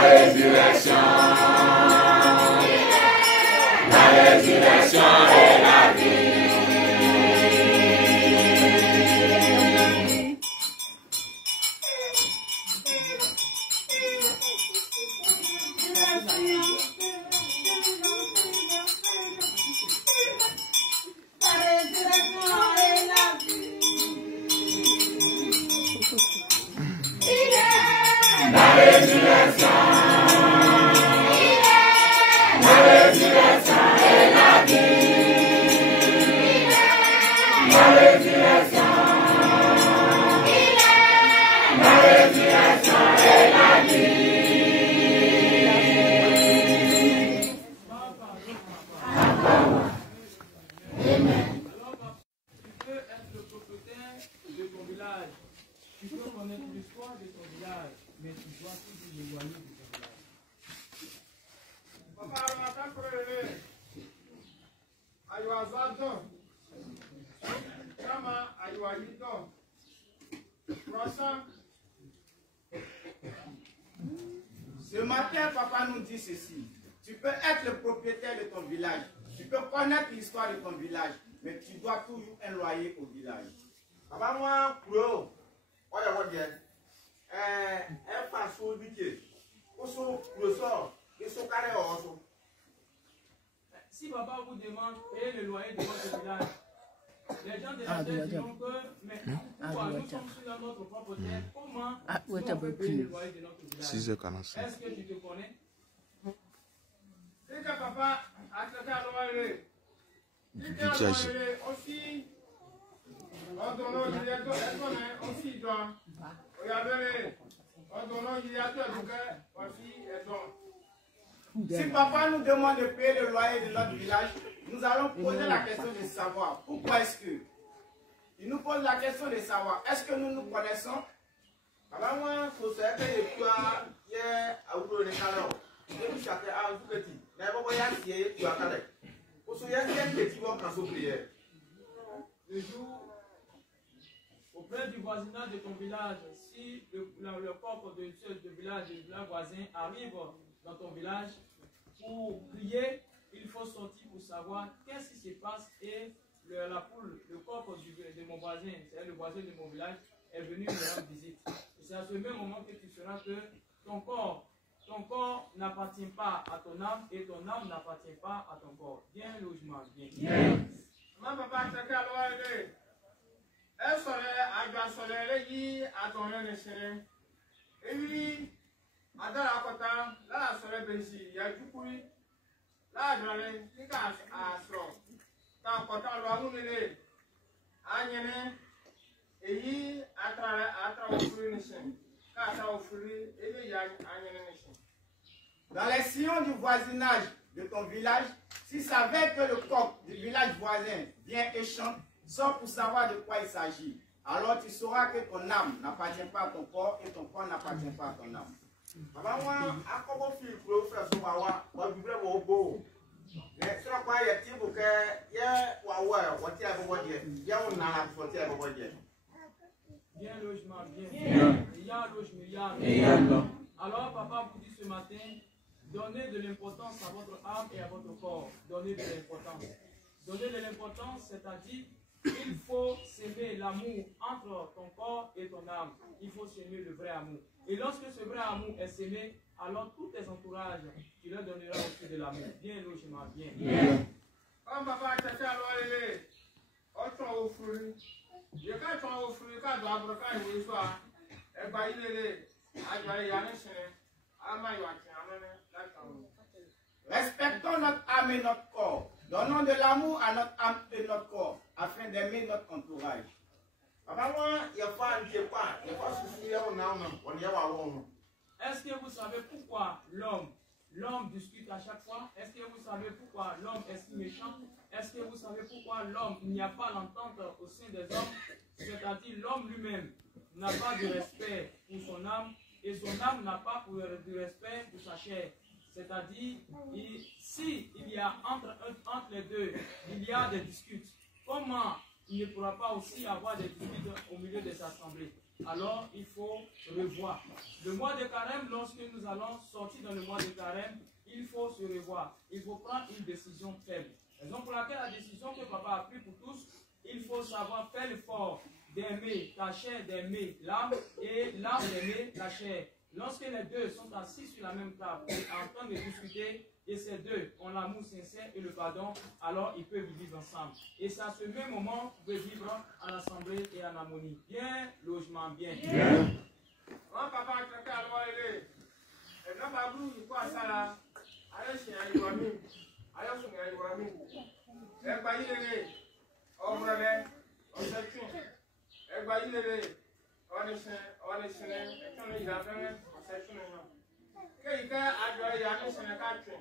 résurrection. La résurrection et la vie. La résurrection. La résurrection et la vie. La résurrection. La résurrection et la vie. Amen. Tu peux être le propriétaire de ton village. Tu peux connaître l'histoire de ton village, mais tu dois toujours l'éloigner de ton village. Papa, on attend pour le Ayuazado. Kama Ayuayido. Prochain. Ce matin, papa nous dit ceci. Tu peux être le propriétaire de ton village. Tu peux connaître l'histoire de ton village, mais tu dois toujours un loyer au village. Papa, moi, pro. Oya wodie fa so bike oso proso eso kare oso. Si papa vous demande payer le loyer de votre village, les gens de la terre diront que mais pourquoi nous sommes sur notre propre terre, comment on peut payer le loyer de notre village? 6h45. Est-ce que tu te connais? C'est que papa a traité à loyer. Il a aussi. Si papa nous demande de payer le loyer de notre village, nous allons poser la question de savoir pourquoi est-ce que. Il nous pose la question de savoir est-ce que nous nous connaissons? Papa, moi, faut se faire des fois, hier, à vous le calor. Et puis, chacun a un petit. N'avez pas y aller, tu as calé. Pour se faire des petits vont quand prière. Le jour, auprès du voisinage de ton village, si le corps de village voisin arrive dans ton village pour prier, il faut sortir pour savoir qu'est-ce qui se passe et la poule, le corps de mon voisin, c'est-à-dire le voisin de mon village, est venu me rendre visite. Et c'est à ce même moment que tu sauras que ton corps n'appartient pas à ton âme et ton âme n'appartient pas à ton corps. Bien logement, bien. Ma papa a traité à loyer. Elle serait à la soleil qui a tourné le chien. Et lui, à la côté, là, la soleil bézi, il y a du bruit. Là, je l'ai dit à Sro. Quand on a le monde, à Yéné, et il a travaillé le chien. Quand il a offert, il y a Yéné le chien. Dans les sillons du voisinage de ton village, s'il savait que le coq du village voisin vient et chante, sort pour savoir de quoi il s'agit. Alors tu sauras que ton âme n'appartient pas à ton corps et ton corps n'appartient pas à ton âme. Papa, moi, à comment faire pour faire son wawa, moi, je voulais mon beau. Mais ce n'est pas y a-t-il pour que y a wawa, what y a beau dire, y a un nana pour y a beau dire. Bien logement, bien. Il y a un logement, il y a un logement. Alors, papa vous dit ce matin, donnez de l'importance à votre âme et à votre corps. Donnez de l'importance. Donnez de l'importance, c'est-à-dire il faut s'aimer l'amour entre ton corps et ton âme. Il faut s'aimer le vrai amour. Et lorsque ce vrai amour est s'aimé, alors tous tes entourages, tu leur donneras aussi de l'amour. Bien logement, bien. Quand papa a traité à loyer, on t'a offert. Je quand tu as offert, quand tu as offert, quand tu as offert, et bah il est Respectons notre âme et notre corps. Donnons de l'amour à notre âme et notre corps afin d'aimer notre entourage. Papa, moi, il n'y a pas un départ, il n'y a pas souci, on y a un. Est-ce que vous savez pourquoi l'homme discute à chaque fois? Est-ce que vous savez pourquoi l'homme est si méchant? Est-ce que vous savez pourquoi l'homme, il n'y a pas l'entente au sein des hommes? C'est-à-dire l'homme lui-même n'a pas de respect pour son âme et son âme n'a pas de respect pour sa chair. C'est-à-dire, si il y a entre les deux, il y a des disputes, comment il ne pourra pas aussi avoir des disputes au milieu des assemblées? alors il faut revoir. Le mois de carême, lorsque nous allons sortir dans le mois de carême, il faut se revoir. Il faut prendre une décision faible. Raison pour laquelle la décision que papa a prise pour tous, il faut savoir faire l'effort d'aimer ta chair, d'aimer l'âme, et l'âme d'aimer la chair. Lorsque les deux sont assis sur la même table et en train de discuter, et ces deux ont l'amour sincère et le pardon, alors ils peuvent vivre ensemble. Et c'est à ce même moment que vous pouvez vivre en assemblée et en harmonie. Bien, logement, bien. Mon papa a traité à l'eau et le nom a voulu quoi ça là? Allez chez Aïwami, allez chez Aïwami. Et bah il est au brevet, au section. Et bah il est on est et quand il a fait au section. Que il a adoré à nous c'est un carton.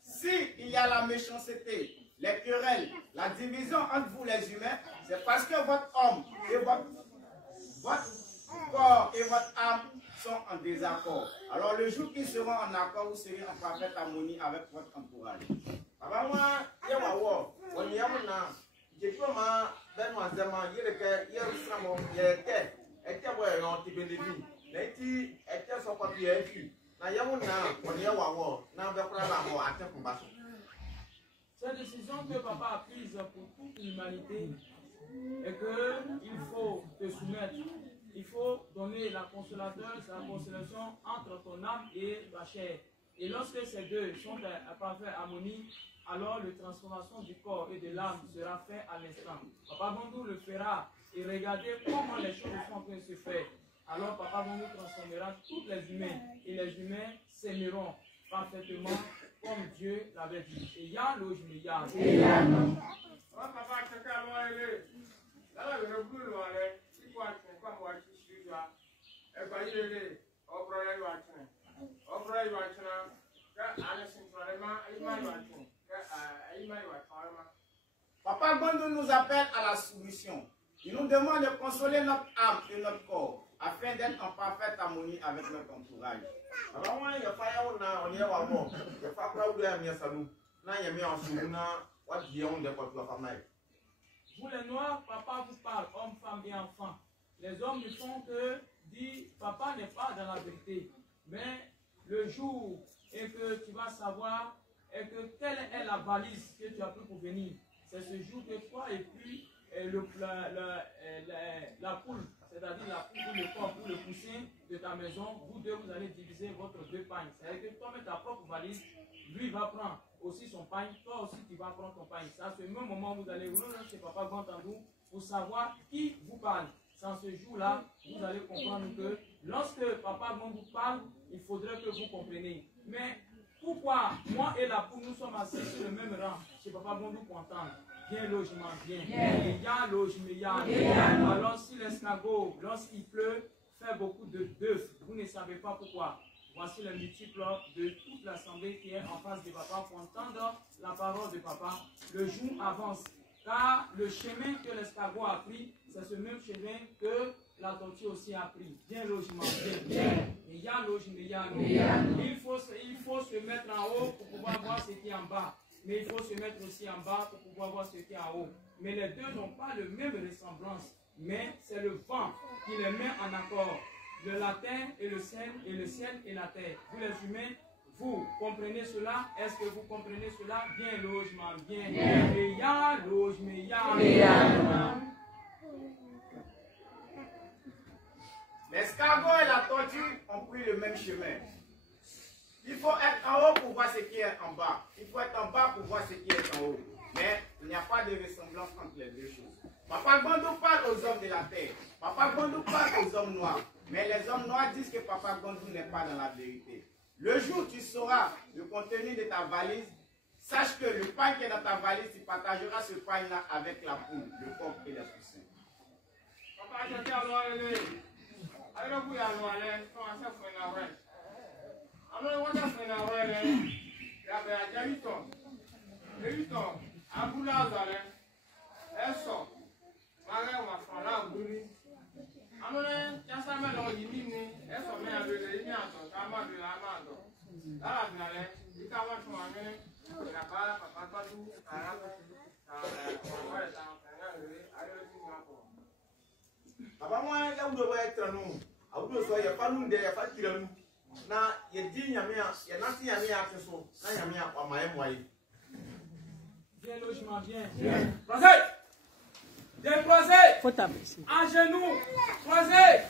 Si il y a la méchanceté, les querelles, la division entre vous les humains, c'est parce que votre homme et votre corps et votre âme sont en désaccord. Alors le jour qu'ils seront en accord, vous serez en parfaite harmonie avec votre entourage. Avant moi, il y a on y a maintenant. Je peux m'en dire que il y a il y a été on t'y bénéficie. Cette décision que papa a prise pour toute l'humanité est qu'il faut te soumettre. Il faut donner la consolation entre ton âme et ta chair. Et lorsque ces deux sont en parfaite harmonie, alors la transformation du corps et de l'âme sera faite à l'instant. Papa Bandou le fera et regardez comment les choses sont en train de se faire. Alors Papa Bandou transformera tous les humains et les humains s'aimeront parfaitement comme Dieu l'avait dit. Et ya loge me ya. Papa a traité à l'eau et là le rebou le aller. Il faut attendre comme moi qui suis là. Et bah il est au brevet le attendre. Au brevet le attendre. Que allez simplement il m'a le attendre. Que il m'a le attendre. Papa Bandou nous appelle à la soumission. Il nous demande de consoler notre âme et notre corps afin d'être en parfaite harmonie avec notre entourage. Alors moi, il y a pas on y a vraiment. Il y a pas de problème, il y a ça nous. Là, il y a mis en souvena, what dit on de quoi tu vas faire. Vous les noirs, papa vous parle, homme, femme et enfant. Les hommes ne font que dire, papa n'est pas dans la vérité. Mais le jour et que tu vas savoir et que quelle est la valise que tu as pris pour venir, c'est ce jour que toi et puis la poule, c'est-à-dire la poule ou le corps ou le poussin de ta maison, vous deux, vous allez diviser votre deux pagnes. C'est-à-dire que toi, mets ta propre valise, lui va prendre aussi son pagne, toi aussi tu vas prendre ton pagne. C'est à ce même moment où vous allez revenir chez Papa Gantandou pour savoir qui vous parle. C'est en ce jour-là, vous allez comprendre que lorsque Papa Gantandou vous parle, il faudrait que vous compreniez. Mais pourquoi moi et la poule, nous sommes assis sur le même rang chez Papa Gantandou pour entendre? Bien logement, bien. Il y a logement, il y a. Alors si l'escargot, lorsqu'il pleut, fait beaucoup d'œufs, vous ne savez pas pourquoi. Voici le multiple de toute l'assemblée qui est en face de papa pour entendre la parole de papa. Le jour avance, car le chemin que l'escargot a pris, c'est ce même chemin que la tortue aussi a pris. Bien logement, bien. Il y a logement, il y a. Il faut se mettre en haut pour pouvoir voir ce qui est en bas. Mais il faut se mettre aussi en bas pour pouvoir voir ce qui est en haut. Mais les deux n'ont pas la même ressemblance. Mais c'est le vent qui les met en accord. La terre et le ciel et la terre. Vous les humains, vous comprenez cela? Est-ce que vous comprenez cela? Bien logement, bien. Et ya logement, ya. L'escargot et la tortue ont pris le même chemin. Il faut être en haut pour voir ce qui est en bas. Il faut être en bas pour voir ce qui est en haut. Mais il n'y a pas de ressemblance entre les deux choses. Papa Gondou parle aux hommes de la terre. Papa Gondou parle aux hommes noirs. Mais les hommes noirs disent que Papa Gondou n'est pas dans la vérité. Le jour où tu sauras le contenu de ta valise, sache que le pain qui est dans ta valise, tu partageras ce pain-là avec la poule, le coq et les poussins. Papa, je tiens à l'oreille. I don't put on one leg, so I said for an hour. I'm not one of an hour. Yeah, but I tell you, Tom. I'm good out there. That's all. My leg was from now, good. I'm going to just have a little evening. That's what me, I do the evening. I'm not doing that. That's not it. You can't watch my minute. Papa moi ya wudo ba etra no awudo so ya fa nu de ya fa kira nu na ye di nyame a ya na ti nyame a te so na nyame a kwa mai moai. Viens logement, viens. Croisez. Viens croiser. Faut taper ici. En genoux. Croisez.